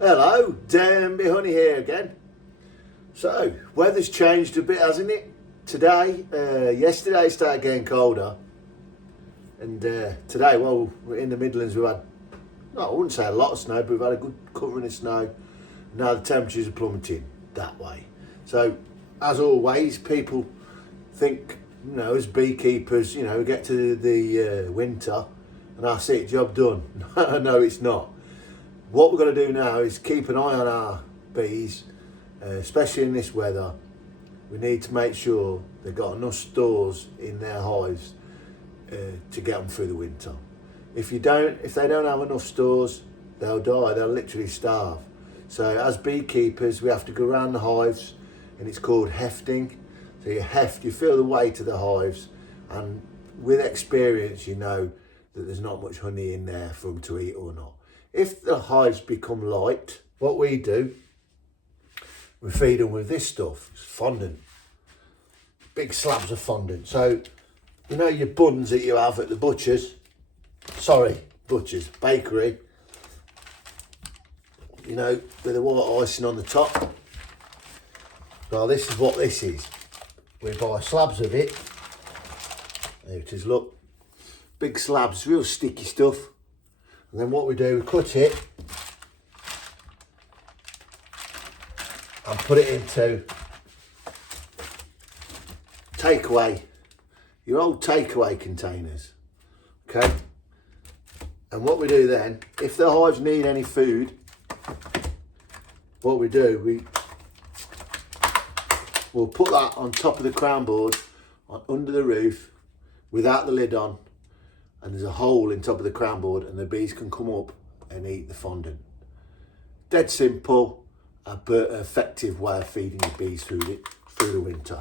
Hello, Denbee Honey here again. So, weather's changed a bit, hasn't it? Today, yesterday it started getting colder. And today, well, we're in the Midlands, we've had, no, I wouldn't say a lot of snow, but we've had a good covering of snow. Now the temperatures are plummeting that way. So, as always, people think, as beekeepers, we get to the winter and that's it, job done. No, it's not. What we're going to do now is keep an eye on our bees, especially in this weather. We need to make sure they've got enough stores in their hives to get them through the winter. If they don't have enough stores, they'll die. They'll literally starve. So as beekeepers, we have to go around the hives, and it's called hefting. So you fill the weight of the hives, and with experience, you know that there's not much honey in there for them to eat or not. If the hives become light, what we do, we feed them with this stuff, it's fondant, big slabs of fondant. So, your buns that you have at the bakery, with the white icing on the top. Well, this is what this is. We buy slabs of it. There it is, look. Big slabs, real sticky stuff. And then what we do, we cut it and put it into your old takeaway containers, okay? And what we do then, if the hives need any food, what we do, we'll put that on top of the crown board, under the roof, without the lid on, and there's a hole in top of the crown board, and the bees can come up and eat the fondant. Dead simple, but effective way of feeding your bees through the winter.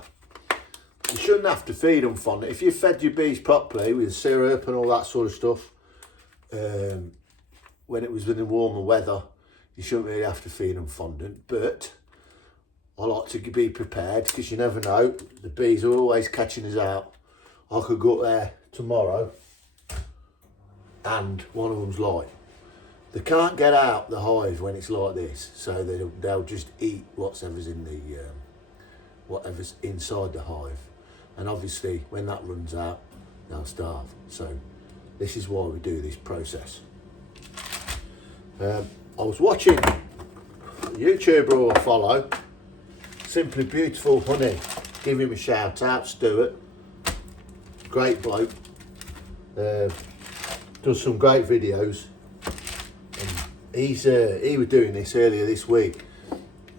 You shouldn't have to feed them fondant. If you fed your bees properly with syrup and all that sort of stuff, when it was within warmer weather, you shouldn't really have to feed them fondant. But I like to be prepared, because you never know. The bees are always catching us out. I could go up there tomorrow and one of them's light. They can't get out the hive when it's like this, so they'll just eat whatever's inside the hive. And obviously, when that runs out, they'll starve. So this is why we do this process. I was watching a YouTuber who I follow, Simply Beautiful Honey. Give him a shout out, Stuart. Great bloke. Does some great videos. And he was doing this earlier this week,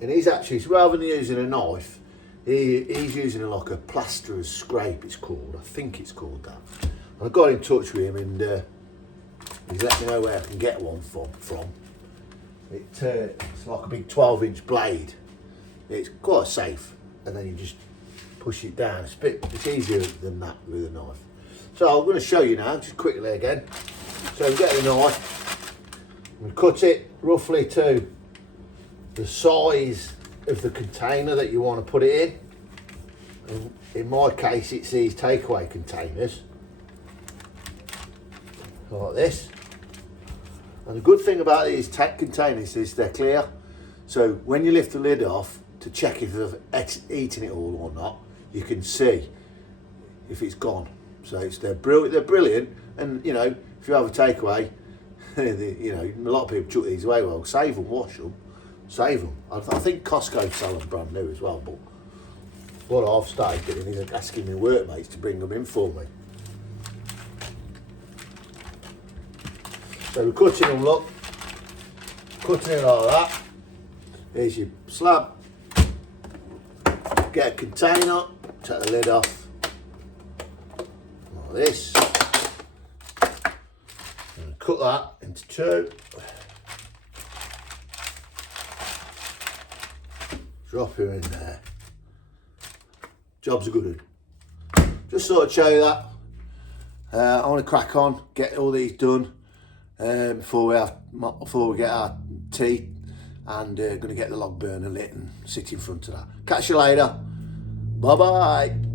and he's actually, rather than using a knife, he's using like a plasterer's scrape, it's called. I think it's called that. And I got in touch with him, and he's let me know where I can get one from. It's like a big 12-inch blade. It's quite safe, and then you just push it down. It's easier than that with a knife. So I'm going to show you now, just quickly again. So we get the knife, and cut it roughly to the size of the container that you want to put it in. In my case, it's these takeaway containers, like this. And the good thing about these containers is they're clear. So when you lift the lid off to check if they've eaten it all or not, you can see if it's gone. So they're brilliant. And if you have a takeaway, a lot of people chuck these away. Well, save them, wash them, save them. I think Costco sell them brand new as well. But what I've started doing is asking my workmates to bring them in for me. So we're cutting them, look, cutting it like that. Here's your slab. Get a container, take the lid off, like this. And cut that into two. Drop her in there. Job's a good one. Just sort of show you that. I want to crack on, get all these done before we get our tea, and going to get the log burner lit and sit in front of that. Catch you later. Bye bye.